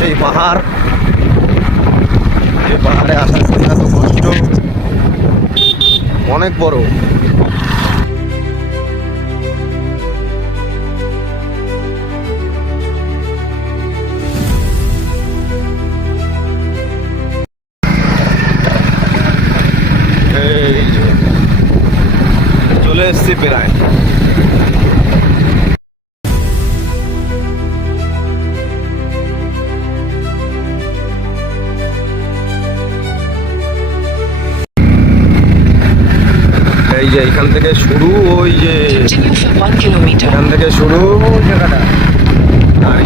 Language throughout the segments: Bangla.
সেই পাহাড়, এই পাহাড়ে আসার জন্য এত কষ্ট, অনেক বড়। এই যে চলে এসছি প্রায়। এই যে এখান থেকে শুরু, ওই যে এখান থেকে শুরু জায়গাটা, আর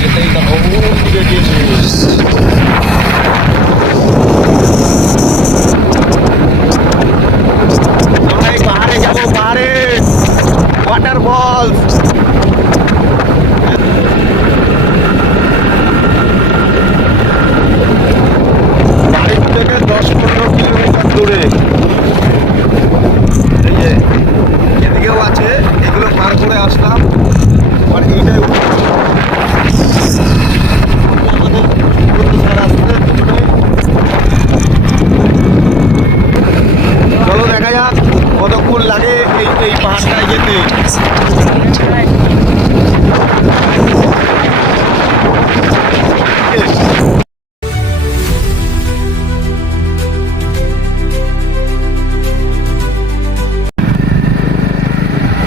যেতেই দেখো ওদিকে গিয়েছে। আমরা এই পাহাড়ে যাবো, পাহাড়ে ওয়াটার ফলস। বাড়ির থেকে 10-15 কিলোমিটার দূরে। এই যে এদিকেও আছে, এগুলো পার করে আসলাম। আর এইটাই চলো দেখা যাক কতক্ষণ লাগে এই পাহাড়টায় যেতে।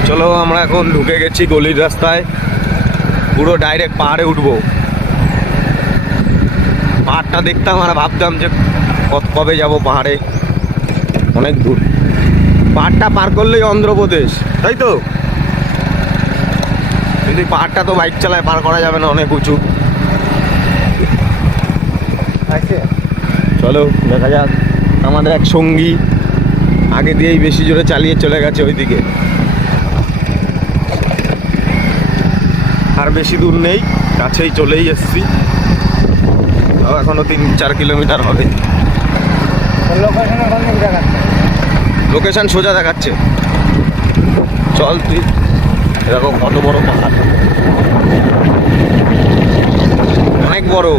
চলো আমরা এখন ঢুকে গেছি গলির রাস্তায়, পুরো ডাইরেক্ট পাহাড়ে উঠবো। পাহাড়টা দেখতাম আর ভাবতাম যে কবে যাব পাহাড়ে, অনেক দূর। পাহাড়টা পার করলেই অন্ধ্রপ্রদেশ, তাই তো? কিন্তু পাহাড়টা তো বাইক চালায় পার করা যাবে না, অনেক উঁচু। চলো দেখা যাক। আমাদের এক সঙ্গী আগে দিয়েই বেশি জোরে চালিয়ে চলে গেছে ওইদিকে। আর বেশি দূর নেই, কাছেই চলেই এসছি। এখনো 3-4 কিলোমিটার হবে। লোকেশন সোজা দেখাচ্ছে। চল তুই, এরকম কত বড় পাহাড়, অনেক বড়।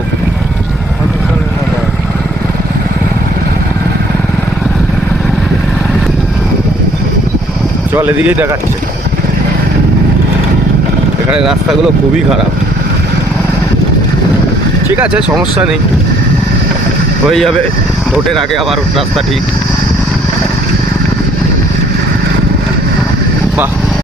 চল, এদিকেই দেখাচ্ছে। এখানে রাস্তাগুলো খুবই খারাপ। ঠিক আছে, সমস্যা নেই, হয়ে যাবে ভোটের আগে আবার রাস্তা ঠিক।